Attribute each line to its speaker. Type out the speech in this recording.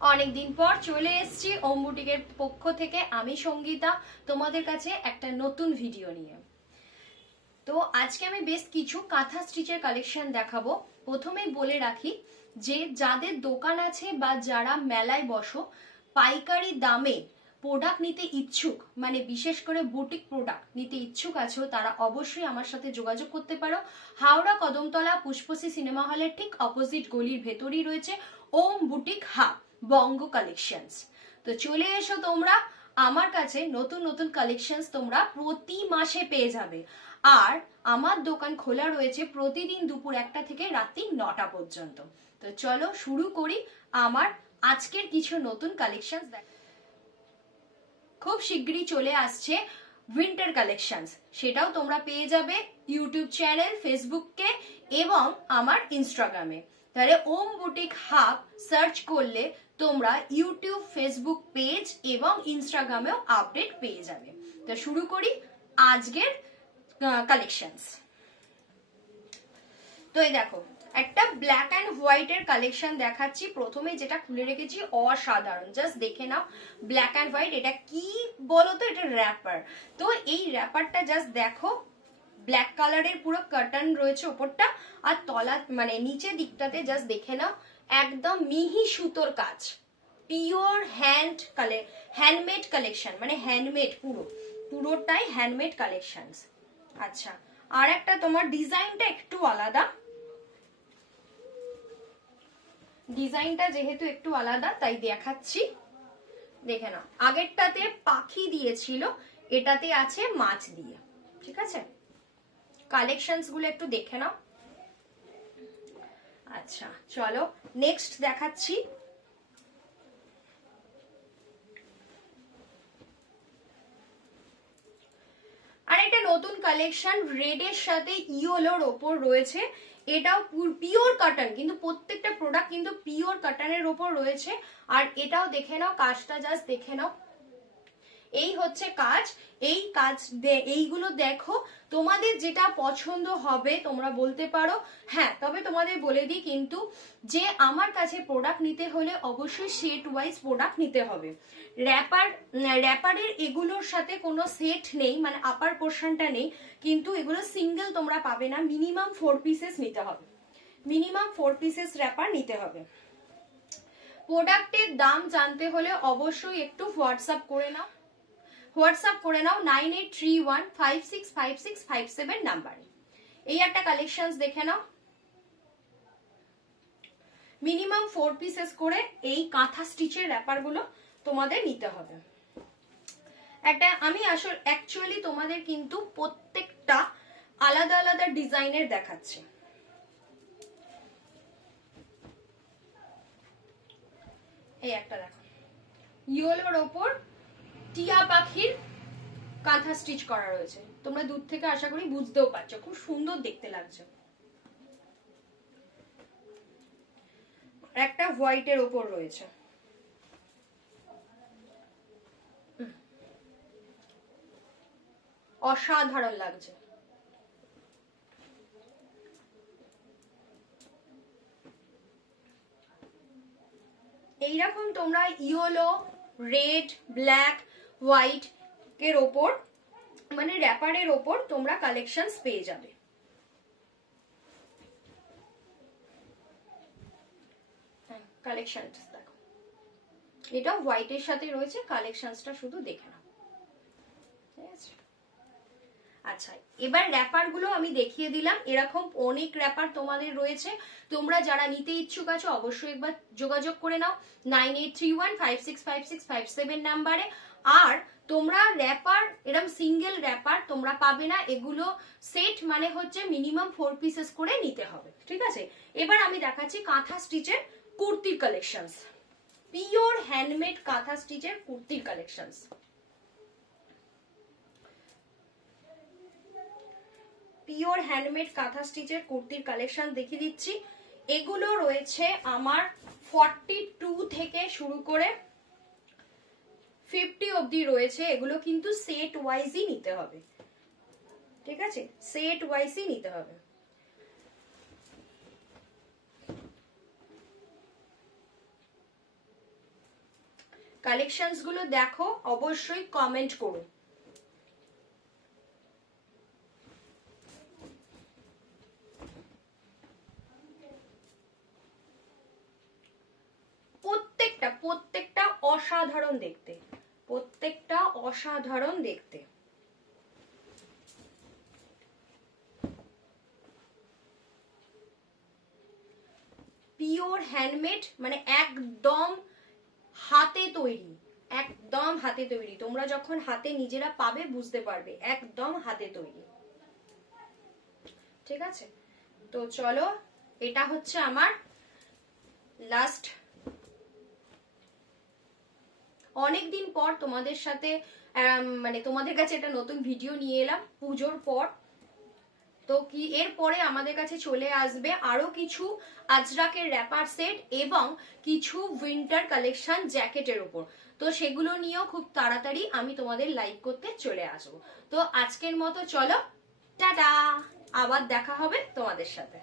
Speaker 1: অনেকদিন পর চলে এসেছি ওম্বুটিকের পক্ষ থেকে আমি সঙ্গীতা, তোমাদের কাছে একটা নতুন ভিডিও নিয়ে। তো আজকে আমি বেশ কিছু কাঁথা স্টিচের কালেকশন দেখাবো। প্রথমেই বলে রাখি যে যাদের দোকান আছে বা যারা মেলায় বসো, পাইকারি দামে প্রোডাক্ট নিতে ইচ্ছুক মানে বিশেষ করে বুটিক প্রোডাক্ট নিতে ইচ্ছুক আছো, তারা অবশ্যই আমার সাথে যোগাযোগ করতে পারো। হাওড়া কদমতলা পুষ্পসী সিনেমা হলের ঠিক অপোজিট গলির ভেতরেই রয়েছে Om boutique hub Banga collections তো চলে এসো তোমরা, আমার কাছে নতুন নতুন কালেকশনস তোমরা প্রতি মাসে পেয়ে যাবে। আর আমার দোকান খোলা রয়েছে প্রতিদিন দুপুর একটা থেকে রাত্রি নটা পর্যন্ত। তো চলো শুরু করি আমার আজকের কিছু নতুন কালেকশন খুব শিগগিরই চলে আসছে উইন্টার কালেকশনস সেটাও তোমরা পেয়ে যাবে ইউটিউব চ্যানেল ফেসবুককে এবং আমার ইনস্টাগ্রামে তাহলে ওম বুটিক হাব সার্চ করলে তোমরা ইউটিউব, ফেসবুক পেজ এবং ইনস্টাগ্রামেও আপডেট পেয়ে যাবে। তো শুরু করি আজকের কালেকশনস তো এই দেখো, একটা ব্ল্যাক অ্যান্ড হোয়াইট এর কালেকশন দেখাচ্ছি। প্রথমে যেটা খুলে রেখেছি, অসাধারণ। জাস্ট দেখে নাও ব্ল্যাক অ্যান্ড হোয়াইট এটা কি বলো তো এটা র্যাপার তো এই র্যাপারটা জাস্ট দেখো ব্ল্যাক কালারের পুরো কার্টন রয়েছে ওপরটা। আর তলা মানে নিচে দিকটাতে জাস্ট দেখে নাও, একদম মিহি সুতোর কাজ। পিওর হ্যান্ড কালে হ্যান্ডমেড কালেকশন মানে হ্যান্ডমেড পুরো। পুরোটাই হ্যান্ডমেড কালেকশনস আচ্ছা আর একটা তোমার ডিজাইনটা একটু আলাদা। ডিজাইনটা যেহেতু একটু আলাদা, তাই দেখাচ্ছি। দেখে নাও, আগেরটাতে পাখি দিয়েছিল, এটাতে আছে মাছ দিয়ে। ঠিক আছে? কালেকশনসগুলো একটু দেখে নাও। আচ্ছা চলো নেক্সট দেখাচ্ছি। আর একটা নতুন কালেকশন রেড এর সাথে ইয়োলোর ওপর রয়েছে। এটাও পিওর কাটন কিন্তু প্রত্যেকটা প্রোডাক্ট কিন্তু পিওর কাটনের ওপর রয়েছে। আর এটাও দেখে নাও, কাজটা জাস্ট দেখে নাও। এই হচ্ছে কাজ, এই কাজ এইগুলো দেখো। তোমাদের যেটা পছন্দ হবে, তোমরা বলতে পারো। হ্যাঁ তবে তোমাদের বলে দিই কিন্তু যে আমার কাছে প্রোডাক্ট নিতে হলে অবশ্যই সেট ওয়াইজ প্রোডাক্ট নিতে হবে। র্যাপার র্যাপারের এগুলোর সাথে কোনো সেট নেই মানে আপার পোর্শনটা নেই, কিন্তু এগুলো সিঙ্গেল তোমরা পাবে না মিনিমাম ফোর পিসেস নিতে হবে। মিনিমাম ফোর পিসেস র্যাপার নিতে হবে। প্রোডাক্টের দাম জানতে হলে অবশ্যই একটু হোয়াটসঅ্যাপ করে নাও। হোয়াটসঅ্যাপ করে নাও nine eight three one five six five six five seven নাম্বারে। এই একটা কালেকশন দেখে নাও। মিনিমাম ফোর পিসেস করে এই কাঁথা স্টিচের র্যাপারগুলো তোমাদের নিতে হবে। একটা, আমি আসল অ্যাকচুয়ালি তোমাদের কিন্তু প্রত্যেকটা আলাদা আলাদা ডিজাইনের দেখাচ্ছি। এই একটা দেখো। ইয়েলোর ওপর টিয়া পাখির কাঁথা স্টিচ করা রয়েছে। তোমরা দূর থেকে আশা করি বুঝতেও পারছ। খুব সুন্দর দেখতে লাগছে। একটা হোয়াইটের ওপর রয়েছে। অসাধারণ লাগছে। এইরকম তোমরা ইয়েলো রেড ব্ল্যাক হোয়াইট এর ওপর মানে র্যাপারের ওপর তোমরা কালেকশনস পেয়ে যাবে। কালেকশন দেখো। এটা হোয়াইটের সাথে রয়েছে কালেকশনসটা শুধু দেখে নাও। ঠিক আছে? আচ্ছা এবার র্যাপারগুলো আমি দেখিয়ে দিলাম। এরকম অনেক র্যাপার তোমাদের রয়েছে। তোমরা যারা নিতে ইচ্ছুক আছো, অবশ্যই একবার যোগাযোগ করে নাও nine eight three one, five six five six, five seven নাম্বারে। আর তোমরা র্যাপার এরকম সিঙ্গেল র্যাপার তোমরা পাবে না, এগুলো সেট মানে হচ্ছে মিনিমাম ফোর পিসেস করে নিতে হবে। ঠিক আছে? এবার আমি দেখাচ্ছি কাঁথা স্টিচের কুর্তির কালেকশনস পিওর হ্যান্ডমেড কাঁথা স্টিচের কুর্তির কালেকশনস পিওর হ্যান্ডমেড কাঁথা স্টিচের কুর্তির কালেকশন দেখিয়ে দিচ্ছি। এগুলো রয়েছে আমার ফর্টি টু থেকে শুরু করে ফিফটি অবধি রয়েছে। এগুলো কিন্তু সেট ওয়াইজই নিতে হবে। ঠিক আছে? সেট ওয়াইজই নিতে হবে। কালেকশনসগুলো দেখো, অবশ্যই কমেন্ট করো প্রত্যেকটা প্রত্যেকটা অসাধারণ দেখতে। প্রত্যেকটা অসাধারণ দেখতে। পিওর হ্যান্ডমেড মানে একদম হাতে তৈরি, একদম হাতে তৈরি। তোমরা যখন হাতে নিজেরা পাবে, বুঝতে পারবে, একদম হাতে তৈরি। ঠিক আছে? তো চলো, এটা হচ্ছে আমার লাস্ট অনেকদিন পর তোমাদের সাথে মানে তোমাদের কাছে একটা নতুন ভিডিও নিয়ে এলাম, পুজোর পর। তো কি, এরপরে আমাদের কাছে চলে আসবে আরও কিছু আজরাকের র্যাপার সেট এবং কিছু উইন্টার কালেকশন জ্যাকেটের উপর। তো সেগুলো নিয়েও খুব তাড়াতাড়ি আমি তোমাদের লাইভ করতে চলে আসব। তো আজকের মতো চলো, টাটা! আবার দেখা হবে তোমাদের সাথে।